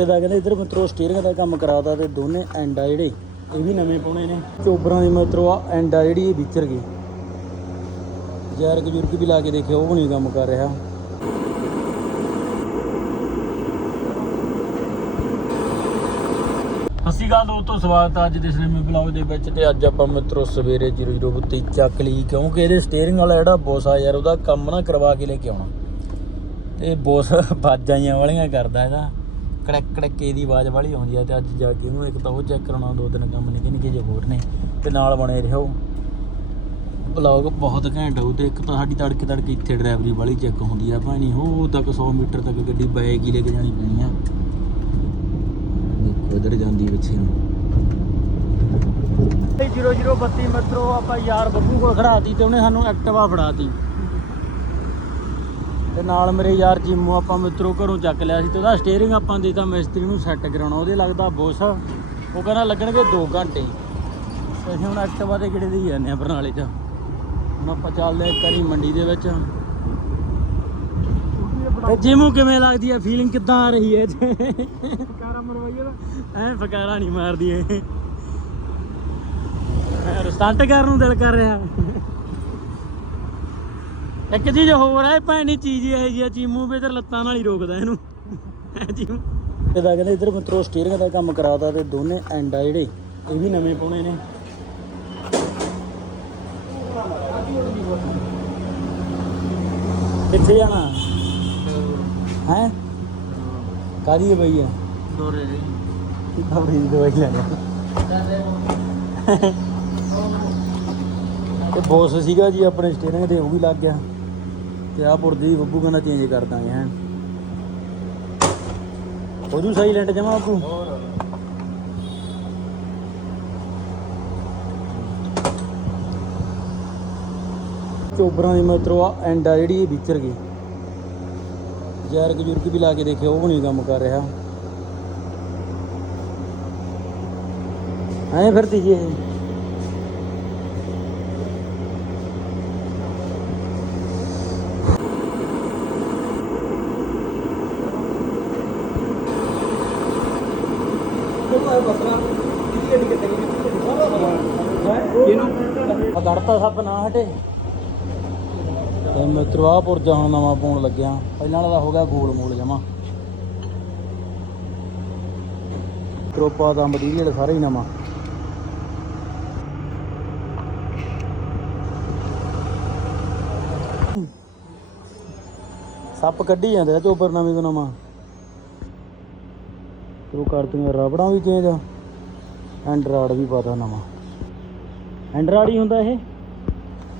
ਇਹਦਾ ਕਹਿੰਦੇ ਇਧਰ ਮਿੱਤਰੋ ਸਟੀਅਰਿੰਗ ਦਾ ਕੰਮ ਕਰਾਤਾ ਤੇ ਦੋਨੇ ਐਂਡ ਆ ਜਿਹੜੇ, ਇਹ ਵੀ ਨਵੇਂ ਪਾਉਣੇ ਨੇ। ਚੋਬਰਾਂ ਦੀ ਮਿੱਤਰੋ ਆ ਐਂਡ ਆ ਜਿਹੜੀ ਇਹ ਵਿਚਰ ਗਈ। ਯਾਰ ਗਜੁਰਗ ਵੀ ਲਾ ਕੇ ਦੇਖਿਆ, ਉਹ ਨਹੀਂ ਕੰਮ ਕਰ ਰਿਹਾ। ਸਤਿ ਅਸੀਂ ਗੱਲ ਦੋਸਤੋ, ਸਵਾਗਤ ਆ ਅੱਜ ਦੇ ਸਿਨੇਮੇ ਬਲੌਗ ਦੇ ਵਿੱਚ ਤੇ ਅੱਜ ਆਪਾਂ ਮਿੱਤਰੋ ਸਵੇਰੇ 0032 ਚੱਕ ਲਈ, ਕਿਉਂਕਿ ਇਹਦੇ ਸਟੀਅਰਿੰਗ ਵਾਲਾ ਜਿਹੜਾ ਬੋਸਾ ਯਾਰ, ਉਹਦਾ ਕੰਮ ਨਾ ਕਰਵਾ ਕੇ ਲੈ ਕੇ ਆਉਣਾ। ਤੇ ਬੋਸ ਬਾਜਾਂ ਵਾਲੀਆਂ ਕਰਦਾ ਇਹਦਾ। ਕੜਕ ਕੜਕੇ ਦੀ ਆਵਾਜ਼ ਵਾਲੀ ਆਉਂਦੀ ਆ ਤੇ ਅੱਜ ਜਾ ਕੇ ਉਹਨੂੰ ਇੱਕ ਤਾਂ ਉਹ ਚੈੱਕ ਕਰਾਉਣਾ, ਦੋ ਤਿੰਨ ਕੰਮ ਨਿੱਕੇ ਨਿੱਕੇ ਜਿਹੇ ਹੋਰ ਨੇ ਤੇ ਨਾਲ ਬਣੇ ਰਹੋ। ਬਲੌਗ ਬਹੁਤ ਘੈਂਟ ਹੋਊ ਤੇ ਇੱਕ ਤਾਂ ਸਾਡੀ ਤੜਕੇ ਤੜਕੇ ਇੱਥੇ ਡਰਾਈਵਰੀ ਵਾਲੀ ਚੈੱਕ ਹੁੰਦੀ ਆ ਭਾਣੀ ਹੋ ਤੱਕ 100 ਮੀਟਰ ਤੱਕ ਗੱਡੀ ਬੈਗ ਹੀ ਲੈ ਕੇ ਜਾਣੀ ਪੈਣੀ ਆ। ਦੇਖੋ ਇਧਰ ਜਾਂਦੀ ਪਿੱਛੇ ਨੂੰ। 0032 ਮਤਰੋ, ਆਪਾਂ ਯਾਰ ਬੱਬੂ ਕੋਲ ਖੜਾਤੀ ਤੇ ਉਹਨੇ ਸਾਨੂੰ ਐਕਟਿਵਾ ਫੜਾਤੀ ਤੇ ਨਾਲ ਮੇਰੇ ਯਾਰ ਜੀਮੂ ਆਪਾਂ ਮਿੱਤਰੋ ਘਰੋਂ ਚੱਕ ਲਿਆ ਸੀ ਤੇ ਉਹਦਾ ਸਟੀਅਰਿੰਗ ਆਪਾਂ ਦੇਤਾ ਮਿਸਤਰੀ ਨੂੰ ਸੈੱਟ ਕਰਾਉਣਾ ਉਹਦੇ ਲੱਗਦਾ ਬੋਸ ਉਹ ਕਹਿੰਦਾ ਲੱਗਣਗੇ 2 ਘੰਟੇ। ਅਸੀਂ ਹੁਣ ਐਕਟਿਵਾ ਤੇ ਕਿਹੜੇ ਦੀ ਜਾਂਦੇ ਆ ਬਰਨਾਲੇ 'ਚ। ਹੁਣ ਆਪਾਂ ਚੱਲਦੇ ਆ ਇੱਕ ਵਾਰੀ ਮੰਡੀ ਦੇ ਵਿੱਚ। ਤੇ ਜੀਮੂ ਕਿਵੇਂ ਲੱਗਦੀ ਹੈ ਫੀਲਿੰਗ ਕਿੱਦਾਂ ਆ ਰਹੀ ਹੈ? ਫਕਾਰਾ ਮਰਵਾਈਏ ਦਾ ਐ ਫਕਾਰਾ ਨਹੀਂ ਮਾਰਦੀ ਇਹ। ਯਾਰ ਸਟੰਟ ਕਰਨ ਨੂੰ ਦਿਲ ਕਰ ਰਿਹਾ। ਇੱਕ ਚੀਜ਼ ਹੋਰ ਹੈ ਭੈਣੀ ਚੀਜ਼ ਇਹ ਜੀ ਆ ਚੀਮੂ ਵੀ ਇਧਰ ਲੱਤਾਂ ਨਾਲ ਹੀ ਰੋਕਦਾ ਇਹਨੂੰ। ਚੀਮੂ। ਇਹਦਾ ਕਹਿੰਦੇ ਇਧਰ ਮਿੱਤਰੋ ਸਟੀਅਰਿੰਗ ਦਾ ਕੰਮ ਕਰਾਤਾ ਤੇ ਦੋਨੇ ਐਂਡ ਆ ਜਿਹੜੇ ਇਹ ਵੀ ਨਵੇਂ ਪਾਉਣੇ ਨੇ। ਕਿੱਥੇ ਜਾਣਾ? ਹੈ? ਕਾਦੀ ਹੈ ਭਈਆ ਦੋਰੇ ਦੇ। ਆਪਣੀ ਦਵਾਈ ਲੈਣਾ ਤੇ ਬੋਸ ਸੀਗਾ ਜੀ ਆਪਣੇ ਸਟੀਅਰਿੰਗ ਤੇ ਉਹ ਵੀ ਲੱਗ ਗਿਆ। ਤੇ ਆਹ ਪੁਰਜੀ ਬੱਬੂ ਕਹਿੰਦਾ ਚੇਂਜ ਕਰ ਦਾਂਗੇ ਹੈ। ਹੋ ਜੂ ਸਾਈਲੈਂਟ ਜਮਾ ਬੱਬੂ ਹੋਰ ਚੋਬਰਾਂ ਦੀ ਮਤਰੋ ਆ ਐਂਡ ਆ ਜਿਹੜੀ ਇਹ ਵਿਚਰ ਗਈ। ਯਾਰ ਗਜੁਰਗ ਵੀ ਲਾ ਕੇ ਦੇਖਿਆ, ਉਹ ਵੀ ਨਹੀਂ ਕੰਮ ਕਰ ਰਿਹਾ। ਐਂ ਫਿਰਦੀ ਜੀ ਇਹ। ਆ ਸੱਪ ਨਾ ਹਟੇ। ਤੇ ਮਿੱਤਰੋ ਆ ਨਵਾਂ ਪਾਉਣ ਲੱਗਿਆ। ਪਹਿਲਾਂ ਵਾਲਾ ਹੋ ਗਿਆ ਗੋਲ ਮੋਲ ਜਮਾ। ਤਰੋਪਾ ਦਾ ਮਟੀਰੀਅਲ ਸਾਰਾ ਹੀ ਨਵਾਂ। ਸੱਪ ਕੱਢੀ ਜਾਂਦੇ ਚੋਬਰ ਨਵੇਂ ਤੋਂ ਨਵਾਂ। ਉਹ ਕਰਤੀਆਂ ਰਬੜਾਂ ਵੀ ਚੇਂਜ ਐਂਡਰਾਇਡ ਵੀ ਪਤਾ ਨਵਾਂ। ਐਂਡਰਾਇਡ ਹੀ ਹੁੰਦਾ ਇਹ?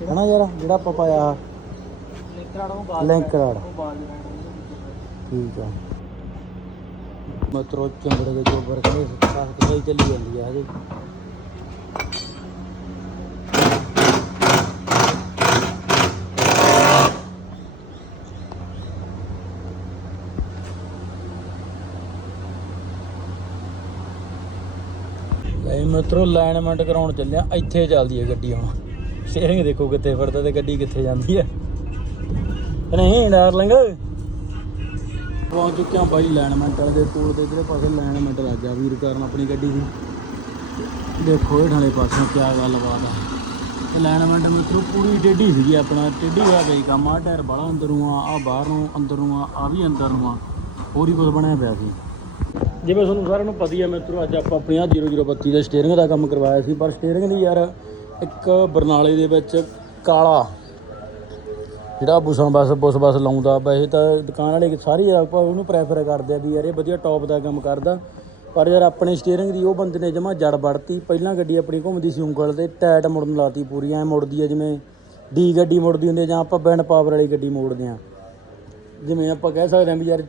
ਹਨਾ ਯਾਰ ਜਿਹੜਾ ਆਪਾਂ ਪਾਇਆ ਲਿੰਕ ਰਾੜ ਠੀਕ ਆ। ਮਤਰੋ ਚੰਗੜੇ ਦੇ ਚੋਬਰ ਕਰੇ ਸਾਖ ਸਹੀ ਚੱਲੀ ਜਾਂਦੀ ਆ ਹਜੇ। ਇਹ ਮਤਰੋ ਲਾਈਨਮੈਂਟ ਕਰਾਉਣ ਚੱਲਿਆ। ਇੱਥੇ ਚੱਲਦੀ ਹੈ ਗੱਡੀ ਹੁਣ। ਸਟੀਅਰਿੰਗ ਦੇਖੋ ਕਿੱਥੇ ਫੜਦਾ ਤੇ ਗੱਡੀ ਕਿੱਥੇ ਜਾਂਦੀ ਹੈ। ਨਹੀਂ ਡਾਰਲਿੰਗ ਪਹੁੰਚ ਚੁੱਕਿਆ ਬਾਈ ਲਾਈਨਮੈਂਟ ਵਾਲੇ ਦੇ ਕੋਲ ਦੇ ਇਧਰੇ ਪਾਸੇ ਲਾਈਨਮੈਂਟ ਲੱਗ ਗਿਆ। ਵੀਰ ਕਰਨ ਆਪਣੀ ਗੱਡੀ ਦੀ। ਦੇਖੋ ਇਹ ਠਾਲੇ ਪਾਸੋਂ ਕੀ ਗੱਲਬਾਤ ਆ। ਤੇ ਲਾਈਨਮੈਂਟ ਮਿੱਤਰੋ, ਪੂਰੀ ਟੇਢੀ ਸੀਗੀ ਆਪਣਾ। ਟੇਢੀ ਹੋਇਆ ਗਈ ਕੰਮ। ਆ ਟਾਇਰ ਬਾਹਲਾ ਅੰਦਰੋਂ ਨੂੰ ਆ ਆ ਬਾਹਰ ਨੂੰ ਅੰਦਰ ਨੂੰ ਆ ਆ ਵੀ ਅੰਦਰ ਨੂੰ ਆ। ਹੋਰ ਹੀ ਕੁਝ ਬਣਿਆ ਪਿਆ ਸੀ। ਜਿਵੇਂ ਤੁਹਾਨੂੰ ਸਾਰਿਆਂ ਨੂੰ ਪਤਾ ਹੀ ਹੈ ਮਿੱਤਰੋ, ਅੱਜ ਆਪਾਂ ਆਪਣੀ ਆਹ 0032 ਦੇ ਸਟੀਅਰਿੰਗ ਦਾ ਕੰਮ ਕਰਵਾਇਆ ਸੀ, ਪਰ ਸਟੀਅਰਿੰਗ ਦੀ ਯਾਰ, ਇੱਕ ਬਰਨਾਲੇ ਦੇ ਵਿੱਚ ਕਾਲਾ, ਜਿਹੜਾ ਬੁਸਾਂ ਬਸ, ਬੁਸ ਬਸ ਲਾਉਂਦਾ ਵੈਸੇ ਤਾਂ ਦੁਕਾਨ ਵਾਲੇ ਸਾਰੇ ਆਪਾਂ ਉਹਨੂੰ ਪ੍ਰੈਫਰ ਕਰਦੇ ਆ ਵੀ ਯਾਰ ਇਹ ਵਧੀਆ ਟੌਪ ਦਾ ਕੰਮ ਕਰਦਾ। ਪਰ ਯਾਰ ਆਪਣੇ ਸਟੀਅਰਿੰਗ ਦੀ ਉਹ ਬੰਦੇ ਨੇ ਜਮਾ ਜੜ ਵੜਤੀ, ਪਹਿਲਾਂ ਗੱਡੀ ਆਪਣੀ ਘੁੰਮਦੀ ਸੀ ਉਂਗਲ ਤੇ ਟਾਇਟ ਮੁੜਨ ਲਾਤੀ ਪੂਰੀ, ਐ ਮੁੜਦੀ ਆ ਜਿਵੇਂ ਡੀ ਗੱਡੀ ਮੁੜਦੀ ਹੁੰਦੀ ਜਾਂ ਆਪਾਂ ਬੈਂਡ ਪਾਵਰ ਵਾਲੀ ਗੱਡੀ ਮੋੜਦੇ ਆ। ਜਿਵੇਂ ਆਪਾਂ ਕਹਿ ਸਕਦੇ ਆ ਵੀ ਯਾਰ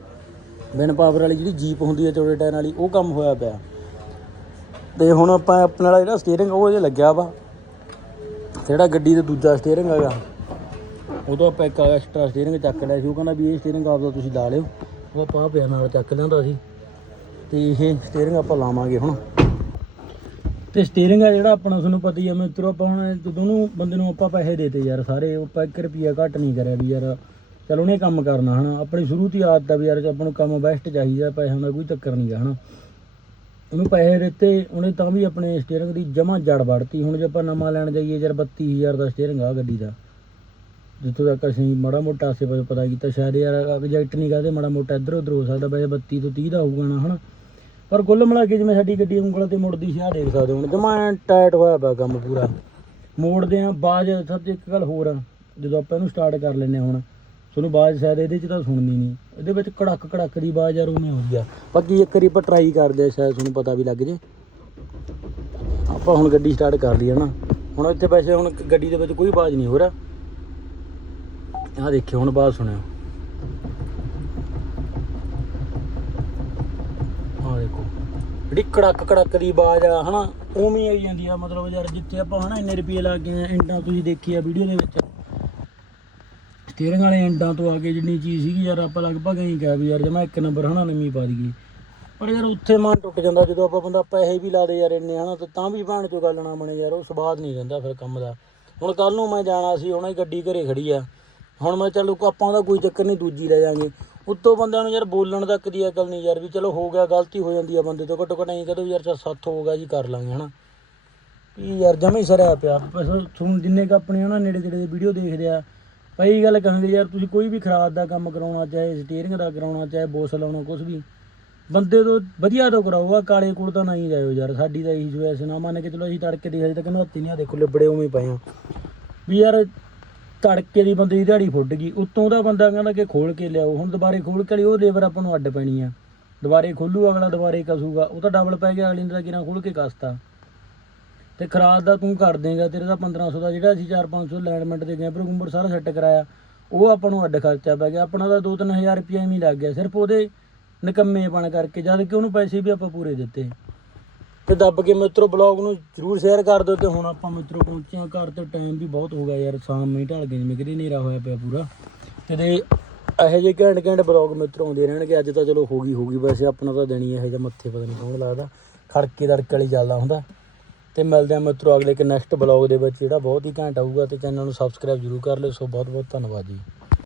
ਬਿਨ ਪਾਵਰ ਵਾਲੀ ਜਿਹੜੀ ਜੀਪ ਹੁੰਦੀ ਹੈ ਚੌੜੇ ਟਾਇਰ ਵਾਲੀ ਉਹ ਕੰਮ ਹੋਇਆ ਪਿਆ। ਤੇ ਹੁਣ ਆਪਾਂ ਆਪਣੇ ਵਾਲਾ ਜਿਹੜਾ ਸਟੀਅਰਿੰਗ ਉਹ ਜੇ ਲੱਗਿਆ ਵਾ। ਜਿਹੜਾ ਗੱਡੀ ਦਾ ਦੂਜਾ ਸਟੀਅਰਿੰਗ ਹੈਗਾ, ਉਹ ਤੋਂ ਆਪਾਂ ਇੱਕ ਐਕਸਟਰਾ ਸਟੀਅਰਿੰਗ ਚੱਕ ਲਿਆ ਸੀ। ਉਹ ਕਹਿੰਦਾ ਵੀ ਇਹ ਸਟੀਅਰਿੰਗ ਆਪਦਾ ਤੁਸੀਂ ਲਾ ਲਿਓ। ਉਹ ਆਪਾਂ ਪਿਆ ਨਾਲ ਚੱਕ ਲਿਆਂਦਾ ਸੀ। ਤੇ ਇਹ ਸਟੀਅਰਿੰਗ ਆਪਾਂ ਲਾਵਾਂਗੇ ਹੁਣ। ਤੇ ਸਟੀਅਰਿੰਗ ਆ ਜਿਹੜਾ ਆਪਣਾ, ਤੁਹਾਨੂੰ ਪਤਾ ਹੀ ਆ ਮਿੱਤਰੋ, ਆਪਾਂ ਹੁਣ ਦੋਨੋਂ ਬੰਦੇ ਨੂੰ ਆਪਾਂ ਪੈਸੇ ਦੇਤੇ ਯਾਰ ਸਾਰੇ ਆਪਾਂ 1 ਰੁਪਿਆ ਘੱਟ ਨਹੀਂ ਕਰਿਆ ਵੀ ਯਾਰ। ਚਲ ਉਹਨੇ ਕੰਮ ਕਰਨਾ ਹਨਾ, ਆਪਣੀ ਸ਼ੁਰੂ ਤੋਂ ਹੀ ਆਦਤ ਆ ਵੀ ਯਾਰ ਆਪਾਂ ਨੂੰ ਕੰਮ ਬੈਸਟ ਚਾਹੀਦਾ, ਪੈਸਿਆਂ ਦਾ ਕੋਈ ਚੱਕਰ ਨਹੀਂ ਗਾ ਹਨਾ। ਉਹਨੂੰ ਪੈਸੇ ਦਿੱਤੇ, ਉਹਨੇ ਤਾਂ ਵੀ ਆਪਣੇ ਸਟੀਅਰਿੰਗ ਦੀ ਜਮਾ ਜੜ ਵੜਤੀ। ਹੁਣ ਜੇ ਆਪਾਂ ਨਵਾਂ ਲੈਣ ਜਾਈਏ, ਯਾਰ 32000 ਦਾ ਸਟੀਅਰਿੰਗ ਆ ਗੱਡੀ ਦਾ। ਜਿੱਥੋਂ ਤੱਕ ਅਸੀਂ ਮਾੜਾ ਮੋਟਾ ਆਸੇ ਪਾਸੇ ਪਤਾ ਕੀਤਾ, ਸ਼ਾਇਦ ਯਾਰ ਐਗਜੈਕਟ ਨਹੀਂ ਕਹਦੇ ਮਾੜਾ ਮੋਟਾ ਇੱਧਰ ਉੱਧਰ ਹੋ ਸਕਦਾ ਵੈਸੇ 32 ਤੋਂ 30 ਦਾ ਹੋਊਗਾ ਨਾ ਹਨਾ। ਪਰ ਕੁੱਲ ਮਿਲਾ ਕੇ ਜਿਵੇਂ ਸਾਡੀ ਗੱਡੀ ਉਂਗਲਾਂ ਤੇ ਮੁੜਦੀ ਸੀ ਆ ਦੇਖ ਸਕਦੇ ਹੁਣ। ਜਮਾ ਟਾਈਟ ਹੋਇਆ ਪਿਆ ਕੰਮ ਪੂਰਾ। ਮੋੜਦੇ ਆ ਬਾਜ ਸੱਚ ਇੱਕ ਗੱਲ ਹੋਰ ਆ, ਜਦੋਂ ਆਪਾਂ ਇਹਨੂੰ ਸਟਾਰਟ ਕਰ ਲੈਨੇ ਹੁਣ। ਤੁਹਾਨੂੰ ਬਾਜ ਸ਼ਾਇਦ ਇਹਦੇ ਚ ਤਾਂ ਸੁਣਨੀ ਨਹੀਂ। ਇਹਦੇ ਵਿੱਚ ਕੜਕ ਕੜਕ ਦੀ ਬਾਜ ਯਾਰ ਉਵੇਂ ਆਉਂਦੀ ਆ। ਬਾਕੀ ਇੱਕ ਵਾਰੀ ਆਪਾਂ ਟਰਾਈ ਕਰਦੇ ਆ, ਸ਼ਾਇਦ ਤੁਹਾਨੂੰ ਪਤਾ ਵੀ ਲੱਗ ਜੇ। ਆਪਾਂ ਹੁਣ ਗੱਡੀ ਸਟਾਰਟ ਕਰ ਲਈ ਹੈ ਨਾ। ਹੁਣ ਇੱਥੇ ਵੈਸੇ ਹੁਣ ਗੱਡੀ ਦੇ ਵਿੱਚ ਕੋਈ ਬਾਜ ਨਹੀਂ ਹੋ ਰਿਹਾ। ਆਹ ਦੇਖਿਓ, ਹੁਣ ਬਾਤ ਸੁਣਿਓ। ਆਹ ਦੇਖੋ, ਜਿਹੜੀ ਕੜਕ ਕੜਕ ਦੀ ਆਵਾਜ਼ ਆ, ਹਨਾ, ਉਵੇਂ ਆਈ ਜਾਂਦੀ ਆ। ਮਤਲਬ ਯਾਰ ਜਿੱਥੇ ਆਪਾਂ ਹਨਾ ਇੰਨੇ ਰੁਪਏ ਲਾ ਕੇ ਇੰਨਾ ਤੁਸੀਂ ਦੇਖੀ ਆ ਵੀਡੀਓ ਦੇ ਵਿੱਚ। ਸਟੀਅਰਿੰਗ ਵਾਲੇ ਐਂਡਾਂ ਤੋਂ ਆ ਕੇ ਜਿੰਨੀ ਚੀਜ਼ ਸੀਗੀ ਯਾਰ, ਆਪਾਂ ਲਗਭਗ ਐਂ ਕਿਹਾ ਵੀ ਯਾਰ ਜਮਾ ਇੱਕ ਨੰਬਰ ਹਨਾ ਨਵੀਂ ਪਾ ਦਈਏ। ਪਰ ਯਾਰ ਉੱਥੇ ਮਨ ਟੁੱਟ ਜਾਂਦਾ ਜਦੋਂ ਆਪਾਂ ਬੰਦਾ ਪੈਸੇ ਵੀ ਲਾ ਦੇ ਯਾਰ ਇੰਨੇ ਹਨਾ, ਤੇ ਤਾਂ ਵੀ ਭਾਣ ਚੋਂ ਗੱਲ ਨਾ ਬਣੇ ਯਾਰ, ਉਹ ਸਵਾਦ ਨਹੀਂ ਰਹਿੰਦਾ ਫਿਰ ਕੰਮ ਦਾ। ਹੁਣ ਕੱਲ ਨੂੰ ਮੈਂ ਜਾਣਾ ਸੀ, ਹੁਣ ਇਹ ਗੱਡੀ ਘਰੇ ਖੜੀ ਆ। ਹੁਣ ਮੈਂ ਚਲੋ ਆਪਾਂ ਦਾ ਕੋਈ ਚੱਕਰ ਨਹੀਂ, ਦੂਜੀ ਲੈ ਜਾਾਂਗੇ। ਉੱਤੋਂ ਬੰਦਿਆਂ ਨੂੰ ਯਾਰ ਬੋਲਣ ਤੱਕ ਦੀ ਅਕਲ ਨਹੀਂ ਯਾਰ ਵੀ ਚਲੋ ਹੋ ਗਿਆ, ਗਲਤੀ ਹੋ ਜਾਂਦੀ ਆ ਬੰਦੇ ਤੋਂ, ਘੱਟੋ ਘੱਟ ਐਂ ਕਹਦੋ ਯਾਰ ਚੱਲ ਸੱਤ ਹੋ ਗਿਆ ਜੀ, ਕਰ ਲਾਂਗੇ ਹਨਾ। ਵੀ ਯਾਰ ਜਮੇ ਹੀ ਸਰਿਆ ਪਿਆ। ਤੁਹਾਨੂੰ ਜਿੰਨੇ ਕ ਆਪਣੇ ਹਨਾ ਨੇੜੇ ਤੇੜੇ ਦੇ ਵੀਡੀਓ ਦੇਖਦੇ ਆ ਭਾਈ ਗੱਲ ਕਹਾਂਗੇ ਯਾਰ, ਤੁਸੀਂ ਕੋਈ ਵੀ ਖਰਾਦ ਦਾ ਕੰਮ ਕਰਾਉਣਾ, ਚਾਹੇ ਸਟੀਅਰਿੰਗ ਦਾ ਕਰਾਉਣਾ, ਚਾਹੇ ਬੋਸ ਲਾਉਣਾ ਕੁਝ ਵੀ, ਬੰਦੇ ਤੋਂ ਵਧੀਆ ਤੋਂ ਕਰਾਊਗਾ ਕਾਲੇ ਕੋਲ ਤਾਂ ਨਹੀਂ ਜਾਇਓ ਯਾਰ, ਸਾਡੀ ਤਾਂ ਇਹੀ ਚੋਇਸ ਨਾ ਮੰਨ ਕੇ ਚਲੋ ਅਸੀਂ ਤੜਕੇ ਦੀ ਹਜੇ ਤੱਕ ਨਹਾਤੀ ਨਹੀਂ ਆ ਦੇਖੋ, ਲਿਬੜੇ ਉਵੇਂ ਪਏ ਆ ਵੀ ਯਾਰ ਤੜਕੇ ਦੀ ਬੰਦੇ ਦੀ ਦਿਹਾੜੀ ਫੁੱਟ ਗਈ, ਉੱਤੋਂ ਦਾ ਬੰਦਾ ਕਹਿੰਦਾ ਕਿ ਖੋਲ ਕੇ ਲਿਆਓ, ਹੁਣ ਦੁਬਾਰੇ ਖੋਲ ਕੇ ਲਈ ਉਹ ਲੇਬਰ ਆਪਾਂ ਨੂੰ ਅੱਡ ਪੈਣੀ ਆ। ਦੁਬਾਰੇ ਖੋਲੂ, ਅਗਲਾ ਦੁਬਾਰੇ ਕਸੂਗਾ, ਉਹ ਤਾਂ ਡਬਲ ਪੈ ਗਿਆ, ਅਗਲੇ ਨੇ ਤਾਂ ਕਿਨਾਂ ਖੋਲ ਕੇ ਕਸਤਾ। ਤੇ ਖਰਾਦ ਦਾ ਤੂੰ ਕਰ ਦੇਂਗਾ, ਤੇਰੇ ਦਾ 1500 ਦਾ ਜਿਹੜਾ ਅਸੀਂ 4-500 ਲੈਂਡਮੈਂਟ 'ਤੇ ਗੈਂਪਰ ਗੁੰਬਰ ਸਾਰਾ ਸੈੱਟ ਕਰਾਇਆ। ਉਹ ਆਪਾਂ ਨੂੰ ਅੱਡ ਖਰਚਾ ਪੈ ਗਿਆ। ਆਪਣਾ ਤਾਂ 2-3000 ਰੁਪਏ ਐਵੇਂ ਹੀ ਲੱਗ ਗਿਆ। ਸਿਰਫ ਉਹਦੇ ਨਿਕੰਮੇ ਬਣ ਕਰਕੇ, ਜਦ ਕਿ ਉਹਨੂੰ ਪੈਸੇ ਵੀ ਆਪਾਂ ਪੂਰੇ ਦਿੱਤੇ। ਤੇ ਦੱਬ ਕੇ ਮਿੱਤਰੋ ਬਲੌਗ ਨੂੰ ਜਰੂਰ ਸ਼ੇਅਰ ਕਰ ਦਿਓ ਤੇ ਹੁਣ ਆਪਾਂ ਮਿੱਤਰੋ ਪਹੁੰਚੇ ਹਾਂ ਘਰ ਤੇ। ਟਾਈਮ ਵੀ ਬਹੁਤ ਹੋ ਗਿਆ ਯਾਰ, ਸ਼ਾਮ ਨਹੀਂ ਢਲ ਗਈ ਜਿਵੇਂ ਕਿਤੇ ਹਨੇਰਾ ਹੋਇਆ ਪਿਆ ਪੂਰਾ। ਤੇ ਦੇ ਇਹੋ ਜਿਹੇ ਘੈਂਟ ਘੈਂਟ ਬਲੌਗ ਮਿੱਤਰੋ ਆਉਂਦੇ ਰਹਿਣਗੇ। ਅੱਜ ਤਾਂ ਚਲੋ ਹੋ ਗਈ ਹੋ ਗਈ। ਵੈਸੇ ਆਪਣਾ ਤਾਂ ਦੇਣੀ ਇਹੋ ਜਿਹਾ ਮੱਥੇ ਪਤਾ ਨਹੀਂ ਕੌਣ ਲੱਗਦਾ ਖੜਕੇ ਦੜਕੇ ਵਾਲੀ ਚੱਲਦਾ ਹੁੰਦਾ। ਤੇ ਮਿਲਦੇ ਆ ਮਿੱਤਰੋ ਅਗਲੇ ਇੱਕ ਨੈਕਸਟ ਬਲੌਗ ਦੇ ਵਿੱਚ, ਜਿਹੜਾ ਬਹੁਤ ਹੀ ਘੈਂਟ ਆਊਗਾ ਤੇ ਚੈਨਲ ਨੂੰ ਸਬਸਕ੍ਰਾਈਬ ਜਰੂਰ ਕਰ ਲਿਓ। ਸੋ ਬਹੁਤ ਬਹੁਤ ਧੰਨਵਾਦ ਜੀ।